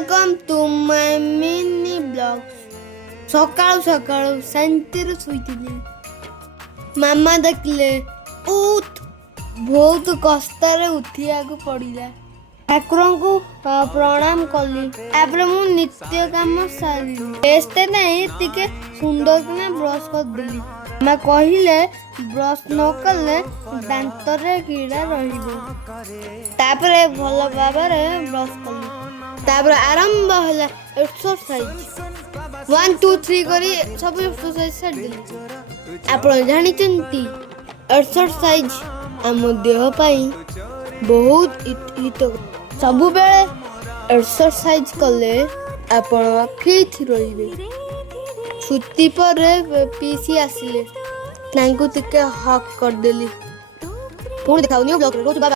Welcome to my mini blog. सकाळू सकाळू शांतिर शोइथिले मामा देखले उठ बहुत कष्ट उठिया पड़ा। ठाकुर को प्रणाम कली तापर मु नित्य काम सारी टेस्ट नहीं टिके सुंदर किना ब्रश कर देली। मैं कहले ब्रश न कले दांत रे कीड़ा रहिबो तापर भल भाबरे ब्रश कली तापर आरंभ होला एक्सरसाइज 1 2 3 करी सब एक्सरसाइज कर देली। आपण जानि चंती एक्सरसाइज आम देह पाई बहुत हित सबु बेले एक्सरसाइज कले आपण फिट रहिबे। छुट्टी पर पीसी आसिले तांको तिके हक कर देली। पुणी देखाउनी ब्लॉग रे रोज बाबा।